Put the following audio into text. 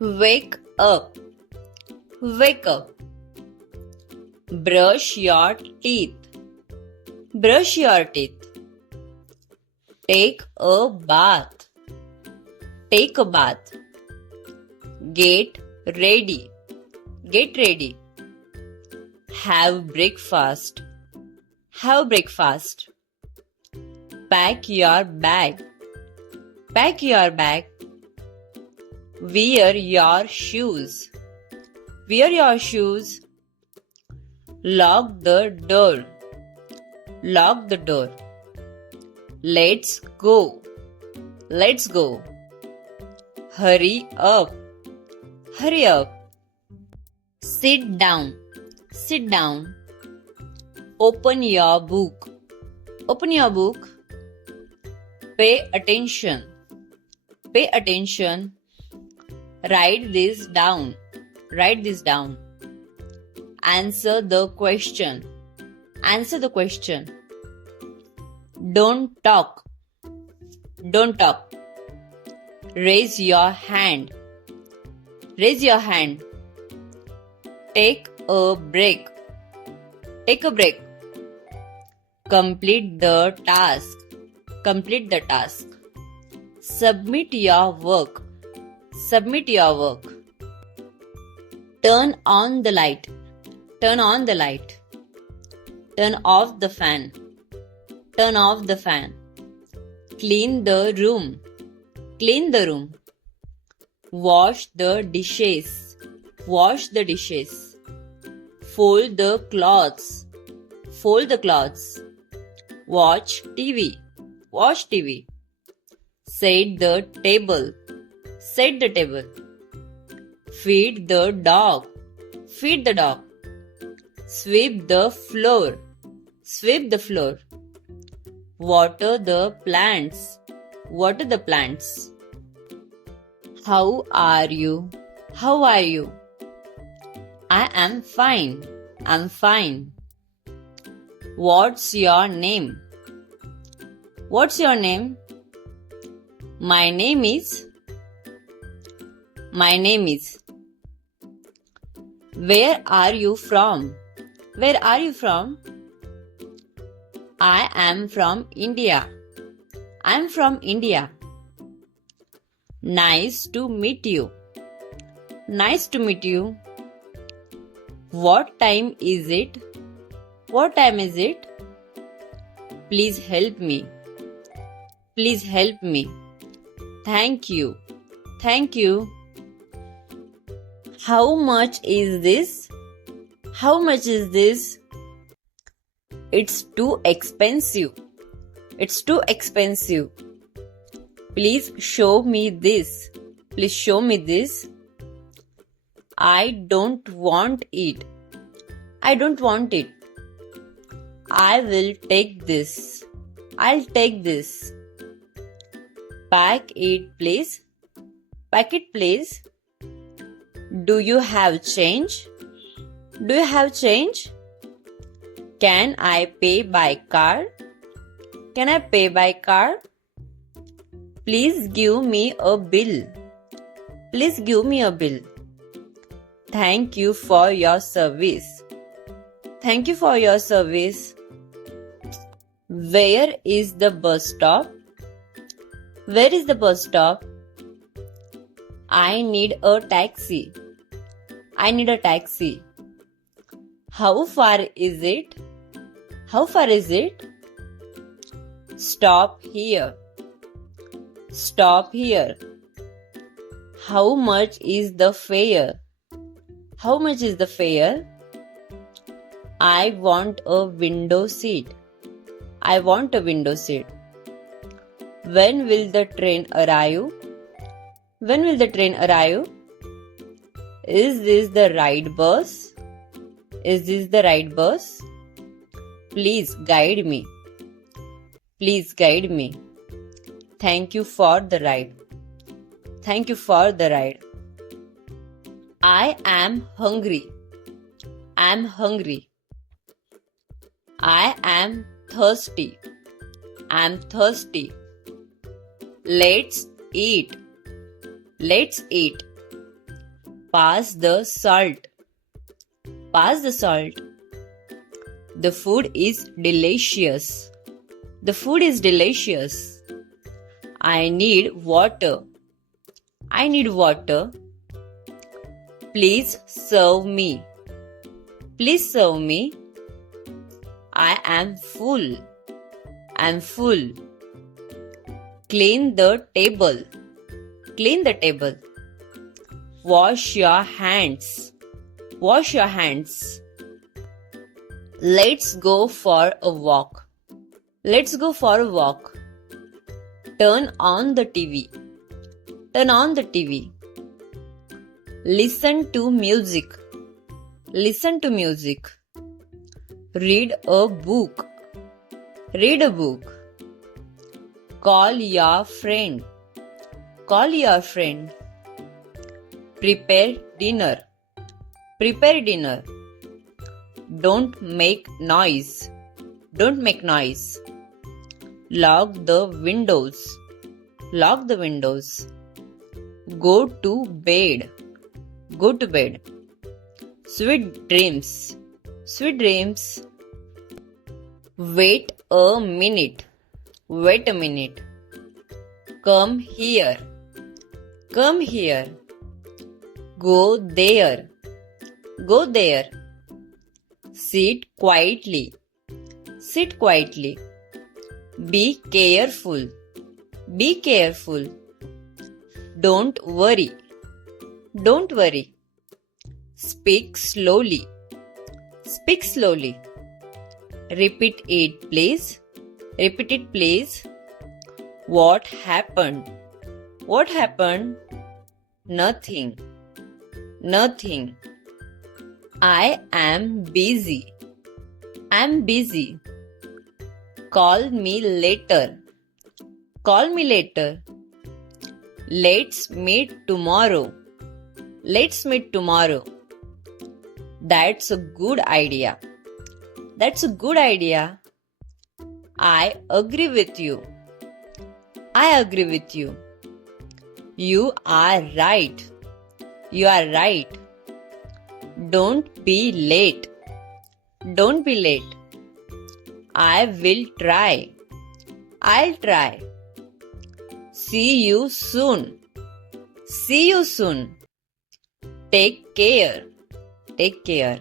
Wake up. Wake up. Brush your teeth. Brush your teeth. Take a bath. Take a bath. Get ready. Get ready. Have breakfast. Have breakfast. Pack your bag. Pack your bag. Wear your shoes. Wear your shoes. Lock the door. Lock the door. Let's go. Let's go. Hurry up. Hurry up. Sit down. Sit down. Open your book. Open your book. Pay attention. Pay attention. Write this down. Write this down. Answer the question. Answer the question. Don't talk. Don't talk. Raise your hand. Raise your hand. Take a break. Take a break. Complete the task. Complete the task. Submit your work. Submit your work. Turn on the light. Turn on the light. Turn off the fan. Turn off the fan. Clean the room. Clean the room. Wash the dishes. Wash the dishes. Fold the clothes. Fold the clothes. Watch TV. Watch TV. Set the table. Set the table. Feed the dog. Feed the dog. Sweep the floor. Sweep the floor. Water the plants. Water the plants. How are you? How are you? I am fine. I'm fine. What's your name? What's your name? My name is. My name is. Where are you from? Where are you from? I am from India. I am from India. Nice to meet you. Nice to meet you. What time is it? What time is it? Please help me. Please help me. Thank you. Thank you. How much is this? How much is this? It's too expensive. It's too expensive. Please show me this. Please show me this. I don't want it. I don't want it. I will take this. I'll take this. Pack it, please. Pack it, please. Do you have change? Do you have change? Can I pay by card? Can I pay by card? Please give me a bill. Please give me a bill. Thank you for your service. Thank you for your service. Where is the bus stop? Where is the bus stop? I need a taxi. I need a taxi. How far is it? How far is it? Stop here. Stop here. How much is the fare? How much is the fare? I want a window seat. I want a window seat. When will the train arrive? When will the train arrive? Is this the right bus? Is this the right bus? Please guide me. Please guide me. Thank you for the ride. Thank you for the ride. I am hungry. I am hungry. I am thirsty. I am thirsty. Let's eat. Let's eat. Pass the salt. Pass the salt. The food is delicious. The food is delicious. I need water. I need water. Please serve me. Please serve me. I am full. I am full. Clean the table. Clean the table. Wash your hands. Wash your hands. Let's go for a walk. Let's go for a walk. Turn on the TV. Turn on the TV. Listen to music. Listen to music. Read a book. Read a book. Call your friend. Call your friend. Prepare dinner. Prepare dinner. Don't make noise. Don't make noise. Lock the windows. Lock the windows. Go to bed. Go to bed. Sweet dreams. Sweet dreams. Wait a minute. Wait a minute. Come here. Come here. Go there. Go there. Sit quietly. Sit quietly. Be careful. Be careful. Don't worry. Don't worry. Speak slowly. Speak slowly. Repeat it, please. Repeat it, please. What happened? What happened? Nothing. Nothing. I am busy. I'm busy. Call me later. Call me later. Let's meet tomorrow. Let's meet tomorrow. That's a good idea. That's a good idea. I agree with you. I agree with you. You are right. You are right. Don't be late. Don't be late. I will try. I'll try. See you soon. See you soon. Take care. Take care.